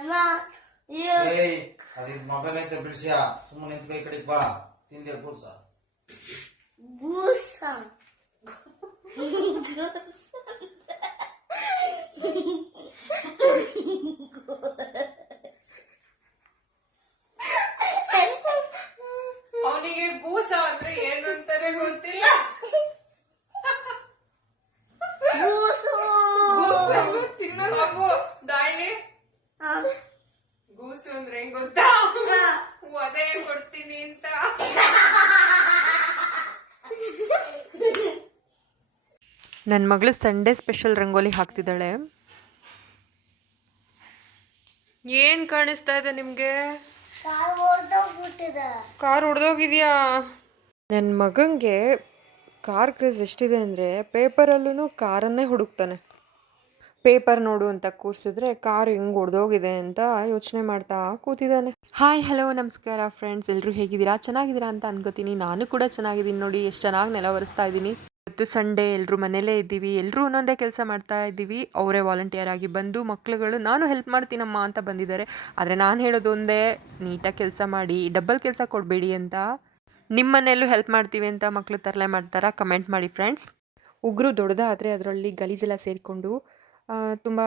ಏಯ್ ಅದು ಮೊಬೈಲ್ ಐತೆ ಬಿಡಿಸ್ಯಾ ಸುಮ್ಮನೆ ನಿಂತ ಕೈ ಕಡೆಗೆ ಬಾ ತಿಂದೆ ಕೂಸ ಗೂಸ ಅವನಿಗೆ ಗೂಸ ಅಂದ್ರೆ ಏನು ಅಂತಾನೆ ಗೊತ್ತಿಲ್ಲ. ತಿನ್ನೋದು ದಾಯಿನಿ ಗೂಸು ಅಂದ್ರೆ ಹೆಂಗ್ ಗೊತ್ತಾ? ಅದೇ ಕೊಡ್ತೀನಿ ಅಂತ. ನನ್ನ ಮಗಳು ಸಂಡೇ ಸ್ಪೆಷಲ್ ರಂಗೋಲಿ ಹಾಕ್ತಿದ್ದಾಳೆ. ಏನ್ ಕಾಣಿಸ್ತಾ ಇದೆ ನಿಮ್ಗೆ? ಕಾರ್ ಹೊಡೆದೋಗಿದ್ಯಾ? ನನ್ನ ಮಗಂಗೆ ಕಾರ್ ಕ್ರೇಜ್ ಎಷ್ಟಿದೆ ಅಂದರೆ ಪೇಪರಲ್ಲೂ ಕಾರನ್ನೇ ಹುಡುಕ್ತಾನೆ. ಪೇಪರ್ ನೋಡು ಅಂತ ಕೂರಿಸಿದ್ರೆ ಕಾರ್ ಹೆಂಗೆ ಹೊಡೆದೋಗಿದೆ ಅಂತ ಯೋಚನೆ ಮಾಡ್ತಾ ಕೂತಿದ್ದಾನೆ. ಹಾಯ್ ಹಲೋ ನಮಸ್ಕಾರ ಫ್ರೆಂಡ್ಸ್, ಎಲ್ಲರೂ ಹೇಗಿದ್ದೀರಾ? ಚೆನ್ನಾಗಿದ್ದೀರಾ ಅಂತ ಅನ್ಕೋತೀನಿ. ನಾನು ಕೂಡ ಚೆನ್ನಾಗಿದ್ದೀನಿ. ನೋಡಿ ಎಷ್ಟು ಚೆನ್ನಾಗಿ ನೆಲ ಒರೆಸ್ತಾ ಇದ್ದೀನಿ. ಇವತ್ತು ಸಂಡೇ, ಎಲ್ಲರೂ ಮನೇಲೇ ಇದ್ದೀವಿ. ಎಲ್ಲರೂ ಒಂದೊಂದೇ ಕೆಲಸ ಮಾಡ್ತಾ ಇದ್ದೀವಿ. ಅವರೇ ವಾಲಂಟಿಯರ್ ಆಗಿ ಬಂದು ಮಕ್ಳುಗಳು ನಾನು ಹೆಲ್ಪ್ ಮಾಡ್ತೀನಮ್ಮ ಅಂತ ಬಂದಿದ್ದಾರೆ. ಆದರೆ ನಾನು ಹೇಳೋದು ಒಂದೇ, ನೀಟಾಗಿ ಕೆಲಸ ಮಾಡಿ, ಡಬಲ್ ಕೆಲಸ ಕೊಡಬೇಡಿ ಅಂತ. ನಿಮ್ಮ ಮನೆಯಲ್ಲೂ ಹೆಲ್ಪ್ ಮಾಡ್ತೀವಿ ಅಂತ ಮಕ್ಕಳು ತರಲೆ ಮಾಡ್ತಾರಾ? ಕಮೆಂಟ್ ಮಾಡಿ ಫ್ರೆಂಡ್ಸ್. ಉಗುರು ದೊಡ್ಡದಾದರೆ ಅದರಲ್ಲಿ ಗಲೀಜೆಲ್ಲ ಸೇರಿಕೊಂಡು ತುಂಬ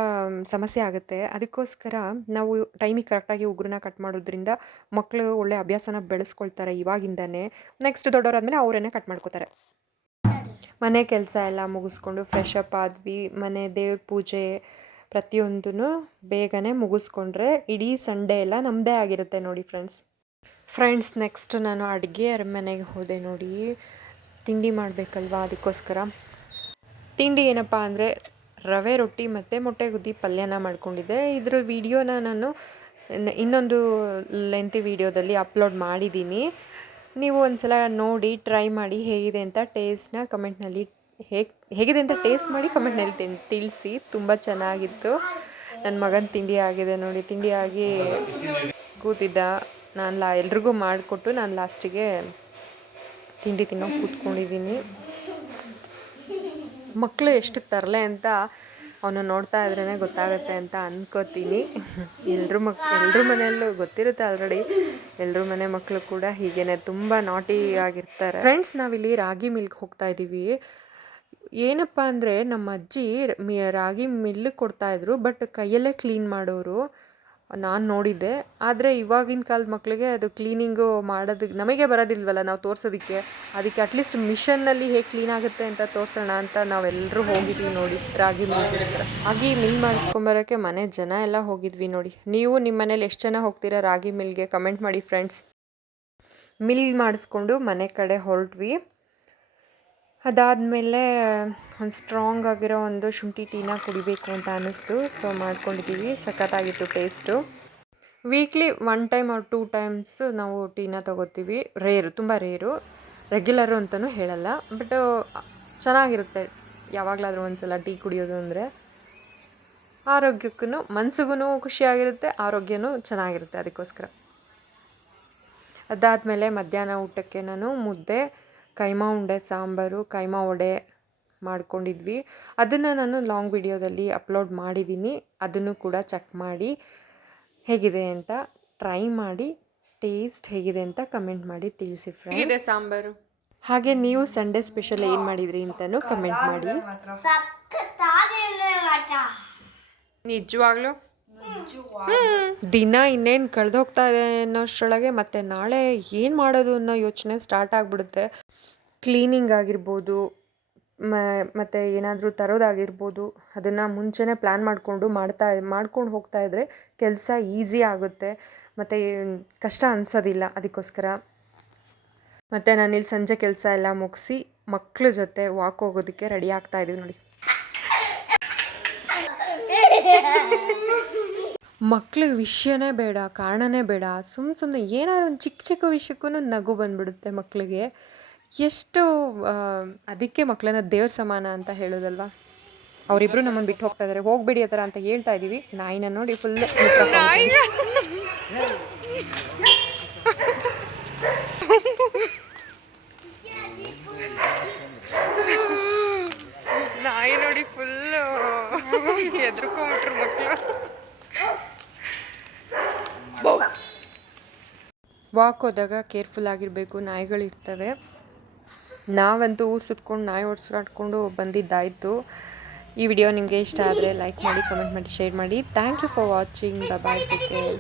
ಸಮಸ್ಯೆ ಆಗುತ್ತೆ. ಅದಕ್ಕೋಸ್ಕರ ನಾವು ಟೈಮಿಗೆ ಕರೆಕ್ಟಾಗಿ ಉಗುರನ್ನ ಕಟ್ ಮಾಡೋದ್ರಿಂದ ಮಕ್ಕಳು ಒಳ್ಳೆ ಅಭ್ಯಾಸನ ಬೆಳೆಸ್ಕೊಳ್ತಾರೆ ಇವಾಗಿಂದನೇ. ನೆಕ್ಸ್ಟ್ ದೊಡ್ಡವರಾದ್ಮೇಲೆ ಅವರನ್ನೇ ಕಟ್ ಮಾಡ್ಕೋತಾರೆ. ಮನೆ ಕೆಲಸ ಎಲ್ಲ ಮುಗಿಸ್ಕೊಂಡು ಫ್ರೆಶ್ ಅಪ್ ಆದ್ವಿ. ಮನೆ ದೇವ್ರ ಪೂಜೆ ಪ್ರತಿಯೊಂದೂ ಬೇಗನೆ ಮುಗಿಸ್ಕೊಂಡ್ರೆ ಇಡೀ ಸಂಡೇ ಎಲ್ಲ ನಮ್ಮದೇ ಆಗಿರುತ್ತೆ ನೋಡಿ ಫ್ರೆಂಡ್ಸ್. ನೆಕ್ಸ್ಟ್ ನಾನು ಅಡುಗೆ ಮನೆಗೆ ಹೋದೆ ನೋಡಿ. ತಿಂಡಿ ಮಾಡಬೇಕಲ್ವಾ, ಅದಕ್ಕೋಸ್ಕರ ತಿಂಡಿ ಏನಪ್ಪ ಅಂದರೆ ರವೆ ರೊಟ್ಟಿ ಮತ್ತು ಮೊಟ್ಟೆ ಗುದ್ದಿ ಪಲ್ಯನ ಮಾಡ್ಕೊಂಡಿದ್ದೆ. ಇದ್ರ ವಿಡಿಯೋನ ನಾನು ಇನ್ನೊಂದು ಲೆಂತಿ ವಿಡಿಯೋದಲ್ಲಿ ಅಪ್ಲೋಡ್ ಮಾಡಿದ್ದೀನಿ. ನೀವು ಒಂದ್ಸಲ ನೋಡಿ ಟ್ರೈ ಮಾಡಿ ಹೇಗಿದೆ ಅಂತ. ಟೇಸ್ಟ್ನ ಕಮೆಂಟ್ನಲ್ಲಿ ಹೇಗಿದೆ ಅಂತ ಟೇಸ್ಟ್ ಮಾಡಿ ಕಮೆಂಟ್ನಲ್ಲಿ ತಿಳಿಸಿ. ತುಂಬ ಚೆನ್ನಾಗಿತ್ತು. ನನ್ನ ಮಗನ ತಿಂಡಿ ಆಗಿದೆ ನೋಡಿ. ತಿಂಡಿ ಆಗಿ ಕೂತಿದ್ದ. ನಾನು ಎಲ್ರಿಗೂ ಮಾಡಿಕೊಟ್ಟು ನಾನು ಲಾಸ್ಟಿಗೆ ತಿಂಡಿ ತಿನ್ನೋಕೆ ಕೂತ್ಕೊಂಡಿದ್ದೀನಿ. ಮಕ್ಕಳು ಎಷ್ಟು ತರಲೆ ಅಂತ ಅವನು ನೋಡ್ತಾ ಇದ್ರೇ ಗೊತ್ತಾಗುತ್ತೆ ಅಂತ ಅನ್ಕೋತೀನಿ. ಎಲ್ರ ಮನೆಯಲ್ಲೂ ಗೊತ್ತಿರುತ್ತೆ ಆಲ್ರೆಡಿ. ಎಲ್ಲರ ಮನೆ ಮಕ್ಕಳು ಕೂಡ ಹೀಗೇನೆ ತುಂಬ ನಾಟಿ ಆಗಿರ್ತಾರೆ. ಫ್ರೆಂಡ್ಸ್, ನಾವಿಲ್ಲಿ ರಾಗಿ ಮಿಲ್ಗೆ ಹೋಗ್ತಾ ಇದ್ದೀವಿ. ಏನಪ್ಪ ಅಂದರೆ ನಮ್ಮ ಅಜ್ಜಿ ರಾಗಿ ಮಿಲ್ಗೆ ಕೊಡ್ತಾಯಿದ್ರು, ಬಟ್ ಕೈಯಲ್ಲೇ ಕ್ಲೀನ್ ಮಾಡೋರು ನಾನು ನೋಡಿದ್ದೆ. ಆದರೆ ಇವಾಗಿನ ಕಾಲದ ಮಕ್ಕಳಿಗೆ ಅದು ಕ್ಲೀನಿಂಗು ಮಾಡೋದಕ್ಕೆ ನಮಗೆ ಬರೋದಿಲ್ವಲ್ಲ ನಾವು ತೋರಿಸೋದಕ್ಕೆ. ಅದಕ್ಕೆ ಅಟ್ಲೀಸ್ಟ್ ಮಿಷನ್ನಲ್ಲಿ ಹೇಗೆ ಕ್ಲೀನ್ ಆಗುತ್ತೆ ಅಂತ ತೋರಿಸೋಣ ಅಂತ ನಾವೆಲ್ಲರೂ ಹೋಗಿದ್ವಿ ನೋಡಿ ರಾಗಿ ಮಿಲ್ಗೋಸ್ಕರ. ರಾಗಿ ಮಿಲ್ ಮಾಡಿಸ್ಕೊಂಬರೋಕ್ಕೆ ಮನೆ ಜನ ಎಲ್ಲ ಹೋಗಿದ್ವಿ ನೋಡಿ. ನೀವು ನಿಮ್ಮ ಮನೇಲಿ ಎಷ್ಟು ಜನ ಹೋಗ್ತೀರಾ ರಾಗಿ ಮಿಲ್ಗೆ? ಕಮೆಂಟ್ ಮಾಡಿ ಫ್ರೆಂಡ್ಸ್. ಮಿಲ್ ಮಾಡಿಸ್ಕೊಂಡು ಮನೆ ಕಡೆ ಹೊರಟ್ವಿ. ಅದಾದಮೇಲೆ ಒಂದು ಸ್ಟ್ರಾಂಗ್ ಆಗಿರೋ ಒಂದು ಶುಂಠಿ ಟೀನ ಕುಡಿಬೇಕು ಅಂತ ಅನ್ನಿಸ್ತು. ಸೊ ಮಾಡ್ಕೊಂಡಿದ್ದೀವಿ. ಸಖತ್ತಾಗಿತ್ತು taste. Weekly 1 time or 2 times ನಾವು ಟೀನ ತೊಗೋತೀವಿ. ತುಂಬ ರೇರು, ರೆಗ್ಯುಲರು ಅಂತಲೂ ಹೇಳಲ್ಲ. ಬಟ್ ಚೆನ್ನಾಗಿರುತ್ತೆ ಯಾವಾಗಲಾದರೂ ಒಂದು ಸಲ ಟೀ ಕುಡಿಯೋದು ಅಂದರೆ. ಆರೋಗ್ಯಕ್ಕೂ ಮನಸ್ಸಿಗೂ ಖುಷಿಯಾಗಿರುತ್ತೆ, ಆರೋಗ್ಯನೂ ಚೆನ್ನಾಗಿರುತ್ತೆ. ಅದಕ್ಕೋಸ್ಕರ ಅದಾದಮೇಲೆ ಮಧ್ಯಾಹ್ನ ಊಟಕ್ಕೆ ನಾನು ಮುದ್ದೆ, ಕೈಮಾ ಉಂಡೆ ಸಾಂಬಾರು, ಕೈಮಾ ವಡೆ ಮಾಡ್ಕೊಂಡಿದ್ವಿ. ಅದನ್ನು ನಾನು ಲಾಂಗ್ ವಿಡಿಯೋದಲ್ಲಿ ಅಪ್ಲೋಡ್ ಮಾಡಿದ್ದೀನಿ. ಅದನ್ನು ಕೂಡ ಚೆಕ್ ಮಾಡಿ ಹೇಗಿದೆ ಅಂತ ಟ್ರೈ ಮಾಡಿ ಟೇಸ್ಟ್ ಹೇಗಿದೆ ಅಂತ ಕಮೆಂಟ್ ಮಾಡಿ ತಿಳಿಸಿ ಫ್ರೆಂಡ್ಸ್. ಹೇಗಿದೆ ಸಾಂಬಾರು? ಹಾಗೆ ನೀವು ಸಂಡೇ ಸ್ಪೆಷಲ್ ಏನು ಮಾಡಿದ್ರಿ ಅಂತಲೂ ಕಮೆಂಟ್ ಮಾಡಿ. ನಿಜವಾಗ್ಲೂ ದಿನ ಇನ್ನೇನು ಕಳೆದೋಗ್ತಾ ಇದೆ ಅನ್ನೋಷ್ಟರೊಳಗೆ ಮತ್ತೆ ನಾಳೆ ಏನು ಮಾಡೋದು ಅನ್ನೋ ಯೋಚನೆ ಸ್ಟಾರ್ಟ್ ಆಗಿಬಿಡುತ್ತೆ. ಕ್ಲೀನಿಂಗ್ ಆಗಿರ್ಬೋದು, ಮತ್ತು ಏನಾದರೂ ತರೋದಾಗಿರ್ಬೋದು, ಅದನ್ನು ಮುಂಚೆನೇ ಪ್ಲ್ಯಾನ್ ಮಾಡ್ಕೊಂಡು ಹೋಗ್ತಾ ಇದ್ದರೆ ಕೆಲಸ ಈಸಿ ಆಗುತ್ತೆ ಮತ್ತು ಕಷ್ಟ ಅನಿಸೋದಿಲ್ಲ. ಅದಕ್ಕೋಸ್ಕರ ಮತ್ತು ನಾನಿಲ್ಲಿ ಸಂಜೆ ಕೆಲಸ ಎಲ್ಲ ಮುಗಿಸಿ ಮಕ್ಕಳ ಜೊತೆ ವಾಕ್ ಹೋಗೋದಕ್ಕೆ ರೆಡಿ ಆಗ್ತಾ ಇದ್ದೀವಿ ನೋಡಿ. ಮಕ್ಳಿಗೆ ವಿಷಯನೇ ಬೇಡ, ಕಾರಣನೇ ಬೇಡ, ಸುಮ್ಮನೆ ಏನಾದ್ರು ಒಂದು ಚಿಕ್ಕ ಚಿಕ್ಕ ವಿಷಯಕ್ಕೂ ನಗು ಬಂದುಬಿಡುತ್ತೆ ಮಕ್ಕಳಿಗೆ. ಎಷ್ಟು ಅದಕ್ಕೆ ಮಕ್ಕಳನ್ನ ದೇವ್ರ ಸಮಾನ ಅಂತ ಹೇಳೋದಲ್ವಾ. ಅವರಿಬ್ಬರು ನಮ್ಮನ್ನು ಬಿಟ್ಟು ಹೋಗ್ತಾ ಇದ್ದಾರೆ, ಹೋಗ್ಬೇಡಿ ಆ ಥರ ಅಂತ ಹೇಳ್ತಾ ಇದ್ದೀವಿ. ನಾಯಿನ ನೋಡಿ ಫುಲ್ ನಾಯಿ ನೋಡಿ ಫುಲ್ಲು ಎದ್ರುಕೊಂಬಿಟ್ರು ಮಕ್ಕಳು. ವಾಕ್ ಹೋದಾಗ ಕೇರ್ಫುಲ್ ಆಗಿರಬೇಕು, ನಾಯಿಗಳಿರ್ತವೆ. ನಾವಂತೂ ಊರು ಸುತ್ಕೊಂಡು ನಾಯಿ ಓಡಿಸ್ಕಾಡ್ಕೊಂಡು ಬಂದಿದ್ದಾಯಿತು. ಈ ವಿಡಿಯೋ ನಿಮಗೆ ಇಷ್ಟ ಆದರೆ ಲೈಕ್ ಮಾಡಿ, ಕಮೆಂಟ್ ಮಾಡಿ, ಶೇರ್ ಮಾಡಿ. Thank you for watching. Bye, take care.